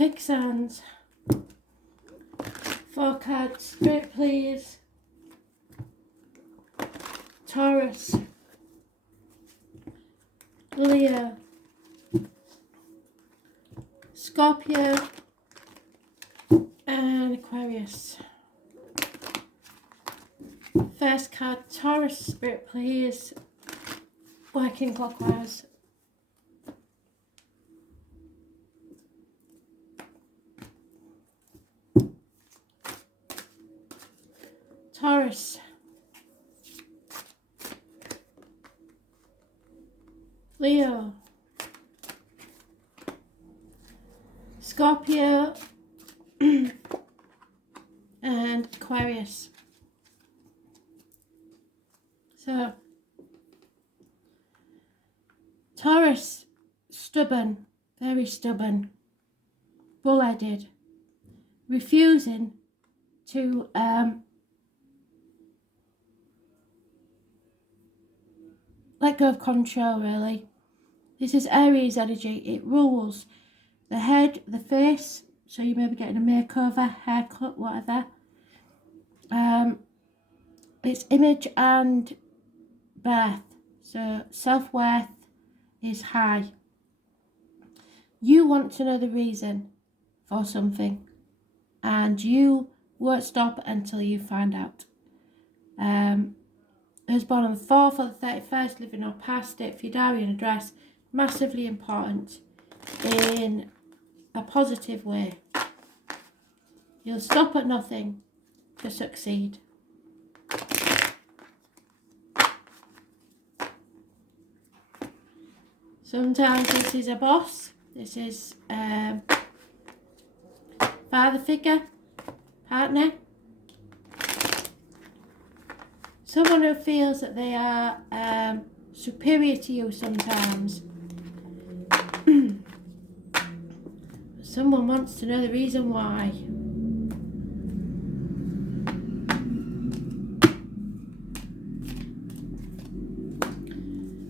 fixed sounds. 4 cards, Spirit please. Taurus, Leo, Scorpio, and Aquarius. First card, Taurus, Spirit please. Working clockwise. Taurus, Leo, Scorpio, and Aquarius. So, Taurus, stubborn, very stubborn, bull-headed, refusing to let go of control, really. This is Aries energy. It rules the head, the face, so you may be getting a makeover, haircut, whatever. It's image and birth, so self-worth is high. You want to know the reason for something, and you won't stop until you find out. Who's born on the 4th or the 31st, living or past, date for your diary and address, massively important in a positive way. You'll stop at nothing to succeed. Sometimes this is a boss, this is father figure, partner, someone who feels that they are superior to you sometimes. Someone wants to know the reason why.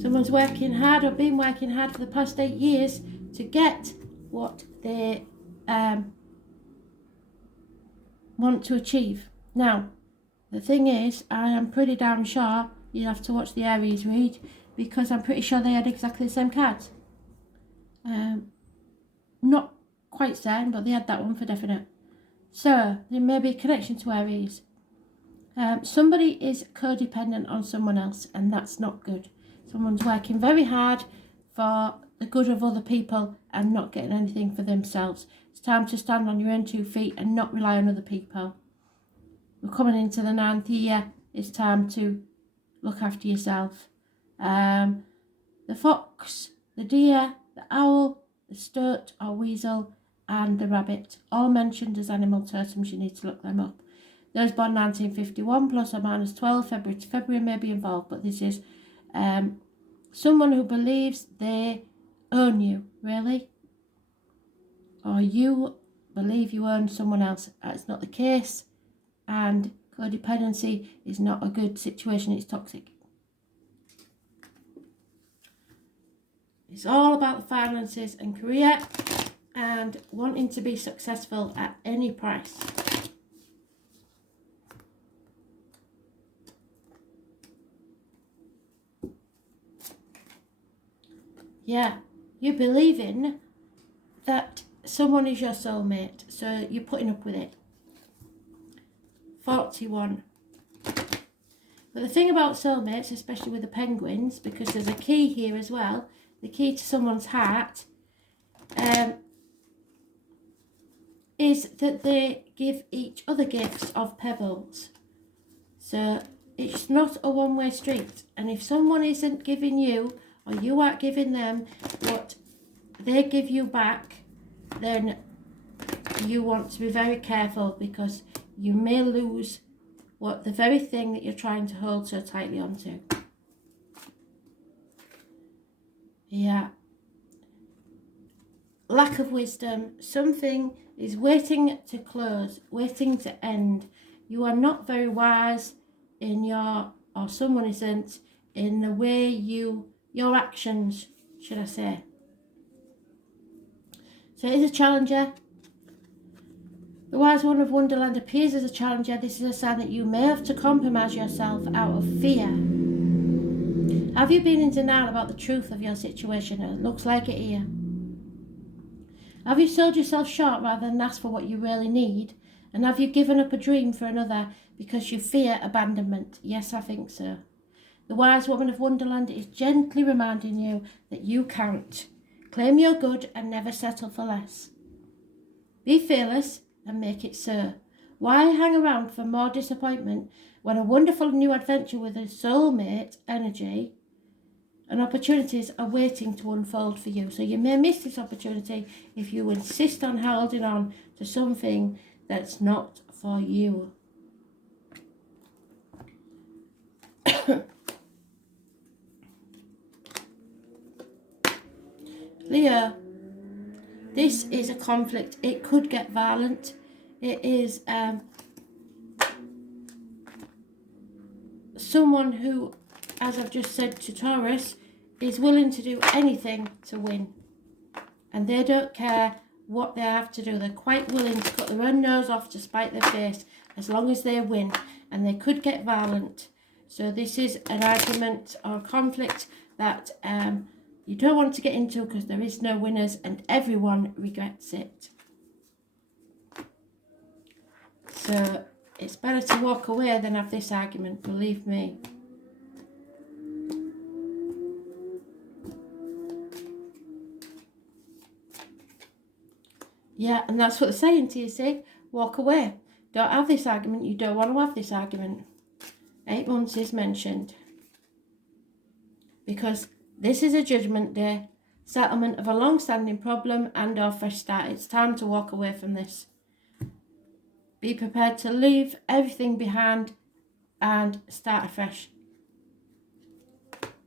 Someone's working hard or been working hard for the past 8 years to get what they want to achieve. Now, the thing is, I am pretty damn sure you have to watch the Aries read, because I'm pretty sure they had exactly the same cards. Not quite certain, but they had that one for definite. So, there may be a connection to Aries. Somebody is codependent on someone else, and that's not good. Someone's working very hard for the good of other people and not getting anything for themselves. It's time to stand on your own 2 feet and not rely on other people. We're coming into the 9th year. It's time to look after yourself. The fox, the deer, the owl, the stoat or weasel, and the rabbit, all mentioned as animal totems. You need to look them up. Those born 1951 plus or minus 12 February to February may be involved, but this is someone who believes they own you, really, or you believe you own someone else. That's not the case, and codependency is not a good situation. It's toxic. It's all about the finances and career and wanting to be successful at any price. Yeah, you believe in that someone is your soulmate, so you're putting up with it. 41. But the thing about soulmates, especially with the penguins, because there's a key here as well, the key to someone's heart, is that they give each other gifts of pebbles. So it's not a one-way street. And if someone isn't giving you, or you aren't giving them what they give you back, then you want to be very careful, because you may lose what the very thing that you're trying to hold so tightly onto. Yeah. Lack of wisdom. Something is waiting to close, waiting to end. You are not very wise in your, or someone isn't, in the way your actions, should I say. So it is a challenger. The Wise One of Wonderland appears as a challenger. This is a sign that you may have to compromise yourself out of fear. Have you been in denial about the truth of your situation? It looks like it here. Have you sold yourself short rather than ask for what you really need? And have you given up a dream for another because you fear abandonment? Yes, I think so. The Wise Woman of Wonderland is gently reminding you that you count. Claim your good and never settle for less. Be fearless and make it so. Why hang around for more disappointment when a wonderful new adventure with a soulmate energy and opportunities are waiting to unfold for you? So you may miss this opportunity if you insist on holding on to something that's not for you. Leo, this is a conflict. It could get violent. It is someone who, as I've just said to Taurus, is willing to do anything to win. And they don't care what they have to do. They're quite willing to cut their own nose off to spite their face as long as they win. And they could get violent. So this is an argument or a conflict that you don't want to get into, because there is no winners and everyone regrets it. So it's better to walk away than have this argument, believe me. Yeah, and that's what they're saying to you, see? Walk away. Don't have this argument. You don't want to have this argument. 8 months is mentioned. Because this is a judgment day, settlement of a long-standing problem and or fresh start. It's time to walk away from this. Be prepared to leave everything behind and start afresh.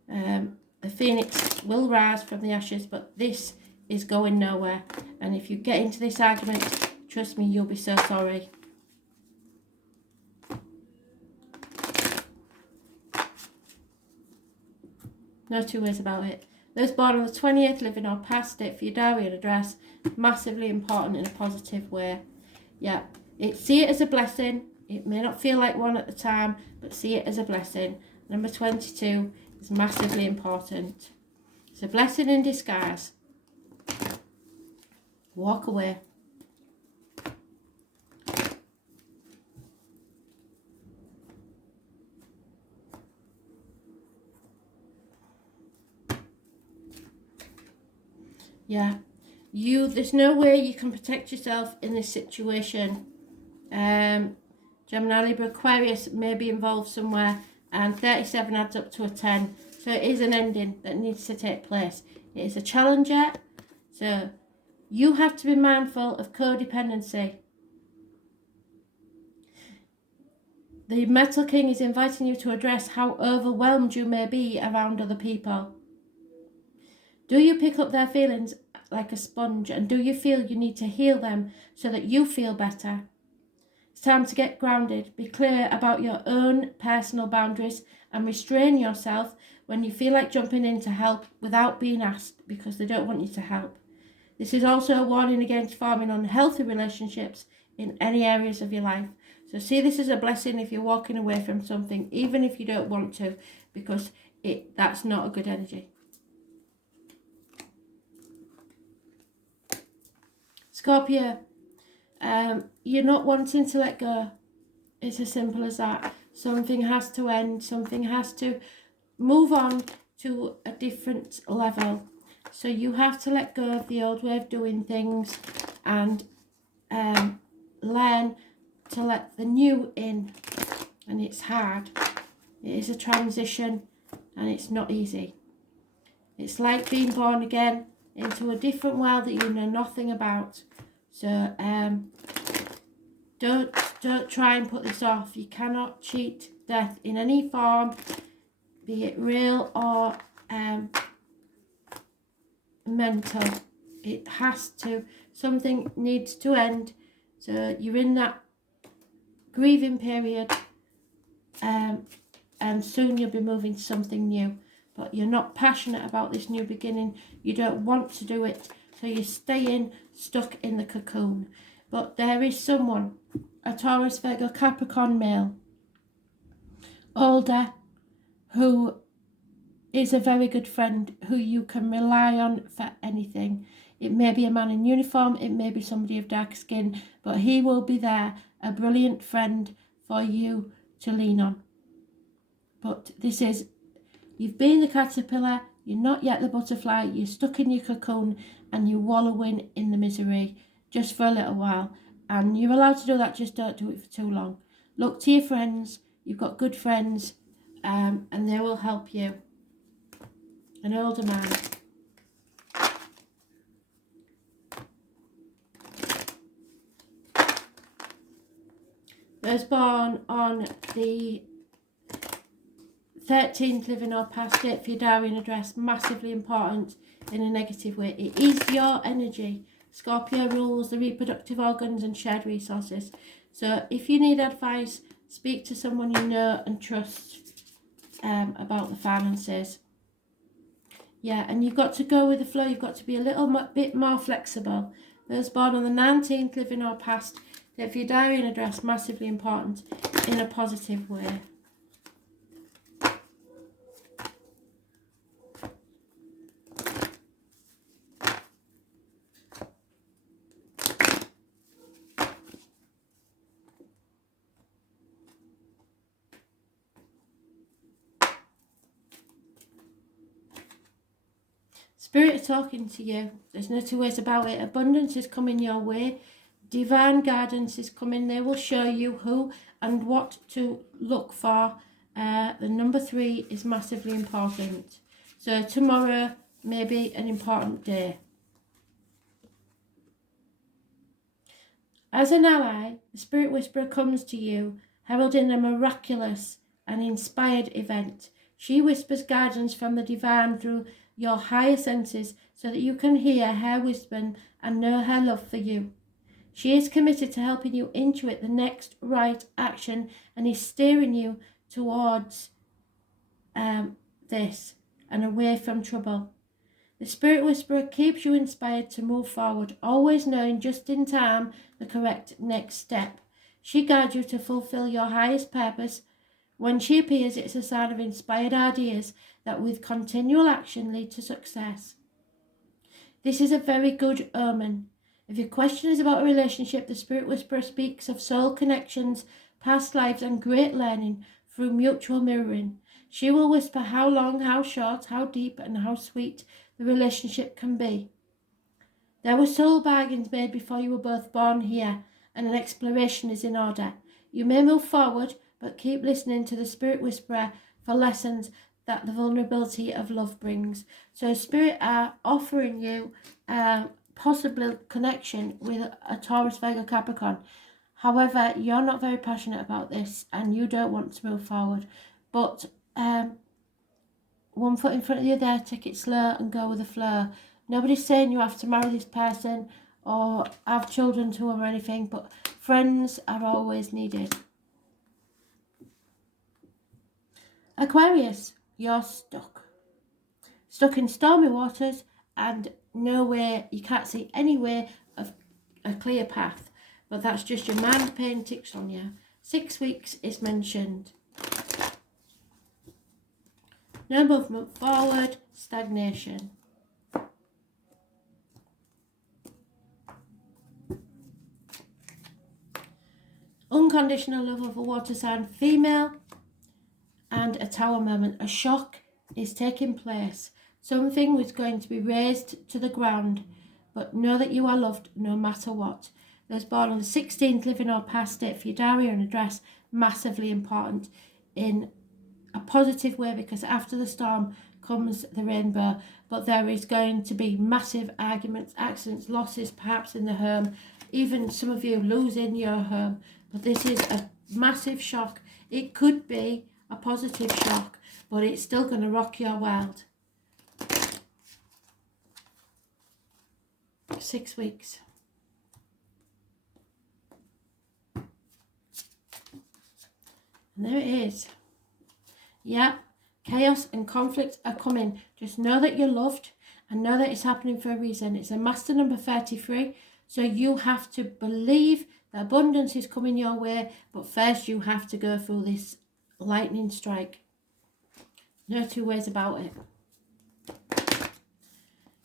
The phoenix will rise from the ashes, but this is going nowhere. And if you get into this argument, trust me, you'll be so sorry. No two ways about it. Those born on the 28th, living or past it for your diary and address, massively important in a positive way. Yeah, see it as a blessing. It may not feel like one at the time, but see it as a blessing. Number 22 is massively important. It's a blessing in disguise. Walk away. Yeah, there's no way you can protect yourself in this situation. Gemini, Libra, Aquarius may be involved somewhere, and 37 adds up to a 10. So it is an ending that needs to take place. It is a challenger, so you have to be mindful of codependency. The Metal King is inviting you to address how overwhelmed you may be around other people. Do you pick up their feelings like a sponge, and do you feel you need to heal them so that you feel better? It's time to get grounded. Be clear about your own personal boundaries and restrain yourself when you feel like jumping in to help without being asked, because they don't want you to help. This is also a warning against forming unhealthy relationships in any areas of your life. So see this as a blessing if you're walking away from something, even if you don't want to, because that's not a good energy. Scorpio, you're not wanting to let go. It's as simple as that. Something has to end. Something has to move on to a different level. So you have to let go of the old way of doing things and learn to let the new in. And it's hard. It is a transition and it's not easy. It's like being born again into a different world that you know nothing about. So don't try and put this off. You cannot cheat death in any form, be it real or mental. It has to. Something needs to end. So you're in that grieving period, and soon you'll be moving to something new. But you're not passionate about this new beginning. You don't want to do it. So you're staying stuck in the cocoon. But there is someone, a Taurus, Virgo, Capricorn male, older, who is a very good friend who you can rely on for anything. It may be a man in uniform, it may be somebody of dark skin, but he will be there, a brilliant friend for you to lean on. But this is, you've been the caterpillar, you're not yet the butterfly, you're stuck in your cocoon and you're wallowing in the misery just for a little while. And you're allowed to do that, just don't do it for too long. Look to your friends, you've got good friends, and they will help you. An older man. Those born on the 13th, living or past date for your diary and address, massively important in a negative way. It is your energy. Scorpio rules the reproductive organs and shared resources. So if you need advice, speak to someone you know and trust about the finances. Yeah, and you've got to go with the flow. You've got to be a little bit more flexible. Those born on the 19th, living or past, that for your diary and address, massively important in a positive way. Spirit is talking to you. There's no two ways about it. Abundance is coming your way. Divine guidance is coming. They will show you who and what to look for. The number 3 is massively important. So tomorrow may be an important day. As an ally, the Spirit Whisperer comes to you, heralding a miraculous and inspired event. She whispers guidance from the divine through your higher senses so that you can hear her wisdom and know her love for you. She is committed to helping you intuit the next right action and is steering you towards this and away from trouble. The Spirit Whisperer keeps you inspired to move forward, always knowing just in time the correct next step. She guides you to fulfill your highest purpose. When she appears, it's a sign of inspired ideas that with continual action lead to success. This is a very good omen. If your question is about a relationship, the Spirit Whisperer speaks of soul connections, past lives, and great learning through mutual mirroring. She will whisper how long, how short, how deep, and how sweet the relationship can be. There were soul bargains made before you were both born here, and an exploration is in order. You may move forward, but keep listening to the Spirit Whisperer for lessons that the vulnerability of love brings. So Spirit are offering you a possible connection with a Taurus, Virgo, Capricorn. However, you're not very passionate about this and you don't want to move forward. But one foot in front of the other, take it slow and go with the flow. Nobody's saying you have to marry this person or have children to them or anything, but friends are always needed. Aquarius, you're stuck. Stuck in stormy waters and nowhere, you can't see any way of a clear path. But that's just your mind playing tricks on you. 6 weeks is mentioned. No movement forward, stagnation. Unconditional love of a water sign female. And a tower moment. A shock is taking place. Something was going to be razed to the ground, but know that you are loved no matter what. Those born on the 16th, living or past date for your diary and address, massively important in a positive way, because after the storm comes the rainbow. But there is going to be massive arguments, accidents, losses, perhaps in the home, even some of you losing your home. But this is a massive shock. It could be a positive shock, but it's still going to rock your world. 6 weeks. And there it is. Yeah, chaos and conflict are coming. Just know that you're loved and know that it's happening for a reason. It's a master number 33. So you have to believe the abundance is coming your way, but first you have to go through this lightning strike. No two ways about it.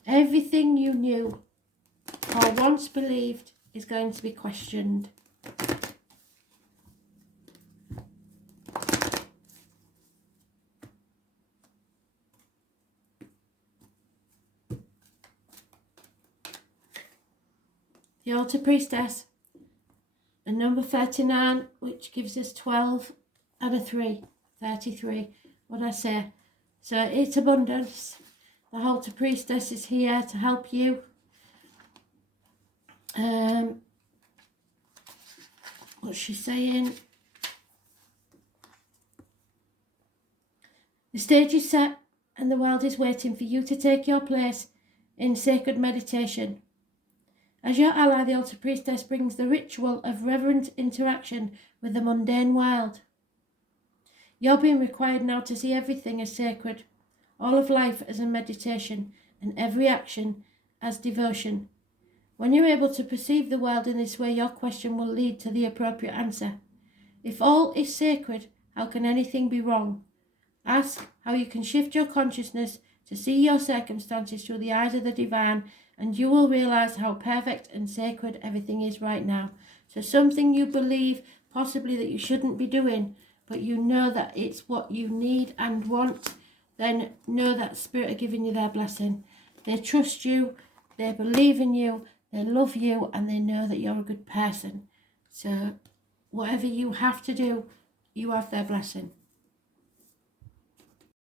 Everything you knew or once believed is going to be questioned. The Altar Priestess, and number 39, which gives us 12 and a 3, 33. What I say? So it's abundance. The Altar Priestess is here to help you. What's she saying? The stage is set and the world is waiting for you to take your place in sacred meditation. As your ally, the Altar Priestess brings the ritual of reverent interaction with the mundane world. You're being required now to see everything as sacred, all of life as a meditation, and every action as devotion. When you're able to perceive the world in this way, your question will lead to the appropriate answer. If all is sacred, how can anything be wrong? Ask how you can shift your consciousness to see your circumstances through the eyes of the divine, and you will realize how perfect and sacred everything is right now. So something you believe possibly that you shouldn't be doing, but you know that it's what you need and want, then know that Spirit are giving you their blessing. They trust you, they believe in you, they love you, and they know that you're a good person. So whatever you have to do, you have their blessing.